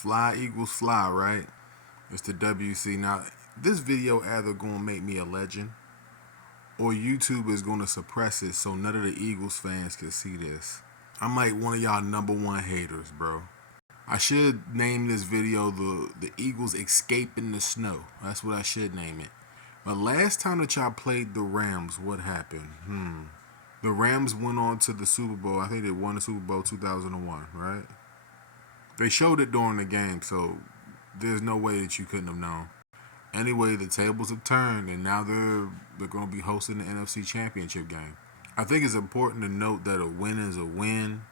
Fly Eagles Fly, right? It's the WC. Now, this video either gonna make me a legend or YouTube is gonna suppress it so none of the Eagles fans can see this. I'm like one of y'all #1 haters, bro. I should name this video the Eagles escaping the snow. That's what I should name it. But last time that y'all played the Rams, what happened? The Rams went on to the Super Bowl. I think they won the Super Bowl 2001, right? They showed it during the game, so there's no way that you couldn't have known. Anyway, the tables have turned, and now they're going to be hosting the NFC Championship game. I think it's important to note that a win is a win,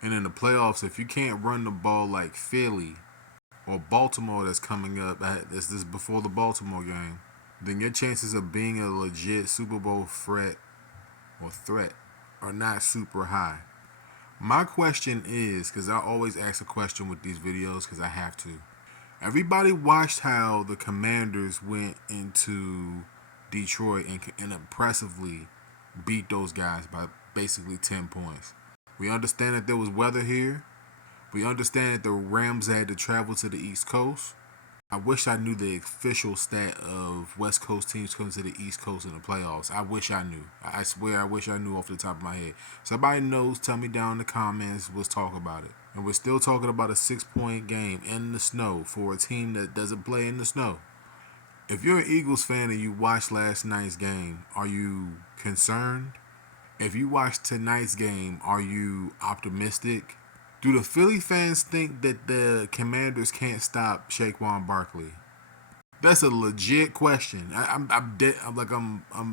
and in the playoffs, if you can't run the ball like Philly or Baltimore that's coming up, this is before the Baltimore game, then your chances of being a legit Super Bowl threat are not super high. My question is, because I always ask a question with these videos because I have to. Everybody watched how the Commanders went into Detroit and impressively beat those guys by basically 10 points. We understand that there was weather here. We understand that the Rams had to travel to the East Coast. I wish I knew the official stat of West Coast teams coming to the East Coast in the playoffs. I wish I knew. I swear I wish I knew off the top of my head. Somebody knows, tell me down in the comments. Let's talk about it. And we're still talking about a 6-point game in the snow for a team that doesn't play in the snow. If you're an Eagles fan and you watched last night's game, are you concerned? If you watched tonight's game, are you optimistic? Do the Philly fans think that the Commanders can't stop Saquon Barkley? That's a legit question. I'm dead.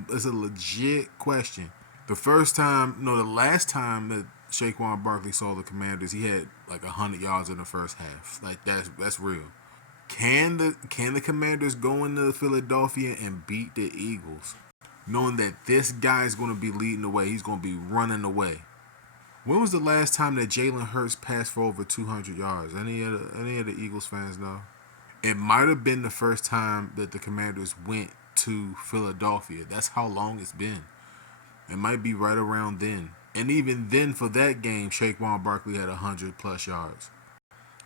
It's a legit question. The last time that Saquon Barkley saw the Commanders, he had like 100 yards in the first half. Like that's real. Can the Commanders go into Philadelphia and beat the Eagles, knowing that this guy is going to be leading the way? He's going to be running away. When was the last time that Jalen Hurts passed for over 200 yards? Any of the Eagles fans know? It might have been the first time that the Commanders went to Philadelphia. That's how long it's been. It might be right around then. And even then, for that game, Saquon Barkley had 100+ yards.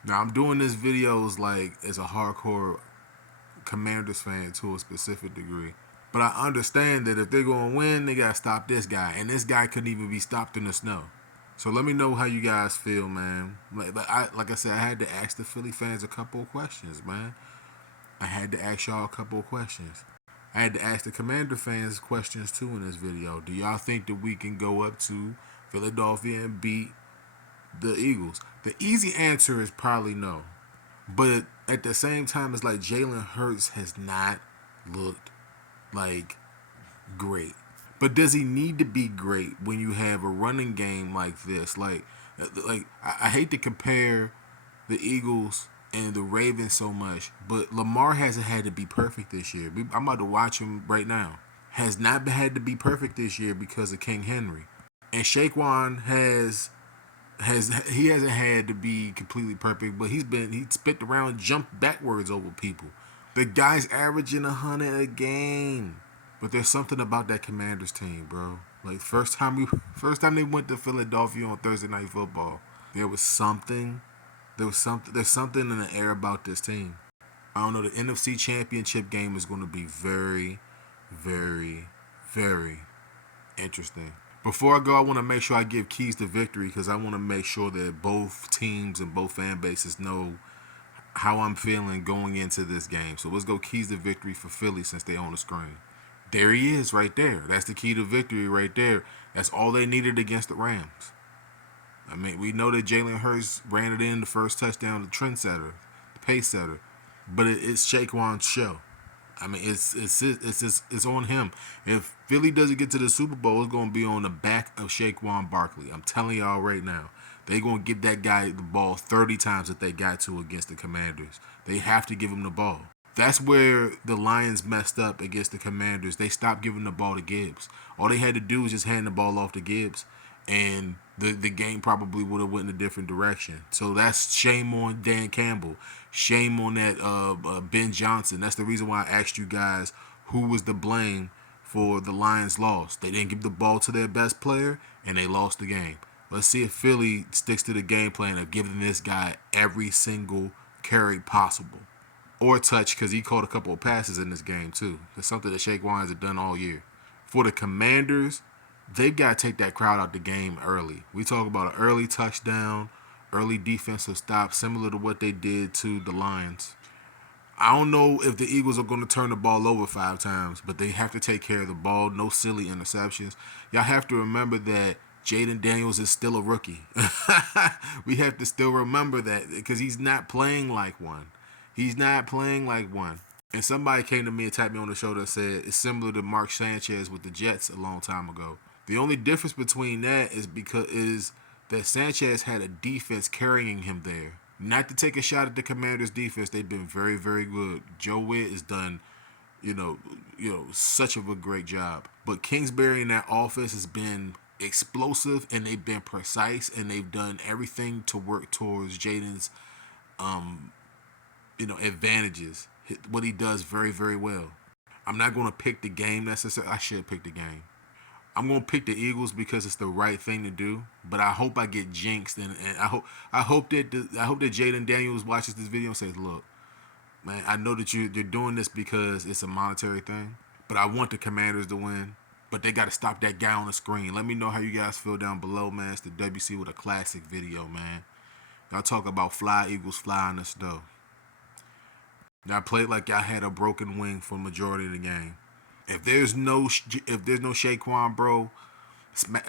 Now, I'm doing this videos like as a hardcore Commanders fan to a specific degree. But I understand that if they're going to win, they got to stop this guy. And this guy couldn't even be stopped in the snow. So let me know how you guys feel, man. Like I said, I had to ask the Philly fans a couple of questions, man. I had to ask y'all a couple of questions. I had to ask the Commander fans questions too in this video. Do y'all think that we can go up to Philadelphia and beat the Eagles? The easy answer is probably no. But at the same time, it's like Jalen Hurts has not looked like great. But does he need to be great when you have a running game like this? Like I hate to compare the Eagles and the Ravens so much, but Lamar hasn't had to be perfect this year. I'm about to watch him right now. Has not had to be perfect this year because of King Henry, and Saquon he hasn't had to be completely perfect, but he spit around, jumped backwards over people. The guy's averaging 100 a game. But there's something about that Commanders team, bro. Like first time they went to Philadelphia on Thursday Night Football, there's something in the air about this team. I don't know. The NFC Championship game is going to be very, very, very interesting. Before I go, I want to make sure I give keys to victory because I want to make sure that both teams and both fan bases know how I'm feeling going into this game. So let's go keys to victory for Philly since they're on the screen. There he is right there. That's the key to victory right there. That's all they needed against the Rams. I mean, we know that Jalen Hurts ran it in the first touchdown, the trendsetter, the pace setter. But it's Saquon's show. I mean, it's on him. If Philly doesn't get to the Super Bowl, it's going to be on the back of Saquon Barkley. I'm telling y'all right now. They're going to give that guy the ball 30 times that they got to against the Commanders. They have to give him the ball. That's where the Lions messed up against the Commanders. They stopped giving the ball to Gibbs. All they had to do was just hand the ball off to Gibbs, and the game probably would have went in a different direction. So that's shame on Dan Campbell. Shame on that Ben Johnson. That's the reason why I asked you guys who was to blame for the Lions' loss. They didn't give the ball to their best player, and they lost the game. Let's see if Philly sticks to the game plan of giving this guy every single carry possible. Or touch, because he caught a couple of passes in this game too. It's something that Saquon has done all year. For the Commanders, they've got to take that crowd out the game early. We talk about an early touchdown, early defensive stop, similar to what they did to the Lions. I don't know if the Eagles are going to turn the ball over 5 times, but they have to take care of the ball. No silly interceptions. Y'all have to remember that Jaden Daniels is still a rookie. We have to still remember that because he's not playing like one. He's not playing like one. And somebody came to me and tapped me on the shoulder and said it's similar to Mark Sanchez with the Jets a long time ago. The only difference between that is that Sanchez had a defense carrying him there. Not to take a shot at the Commanders' defense, they've been very, very good. Joe Witt has done, such of a great job. But Kingsbury and that offense has been explosive and they've been precise and they've done everything to work towards Jaden's, advantages. What he does very, very well. I'm not going to pick the game necessarily. I should pick the game. I'm gonna pick the Eagles because it's the right thing to do. But I hope I get jinxed, and I hope that Jaden Daniels watches this video and says, "Look, man, I know that you're doing this because it's a monetary thing, but I want the Commanders to win. But they got to stop that guy on the screen." Let me know how you guys feel down below, man. It's the WC with a classic video, man. Y'all talk about fly Eagles fly in the snow. Y'all played like y'all had a broken wing for the majority of the game. If there's no Saquon, bro,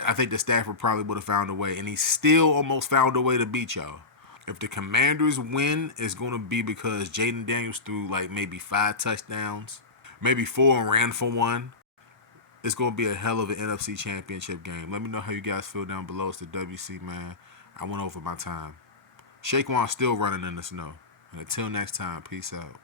I think the Stafford probably would have found a way, and he still almost found a way to beat y'all. If the Commanders win, it's going to be because Jaden Daniels threw like maybe 5 touchdowns, maybe 4 and ran for 1. It's going to be a hell of an NFC Championship game. Let me know how you guys feel down below. It's the WC, man. I went over my time. Saquon's still running in the snow. And until next time, peace out.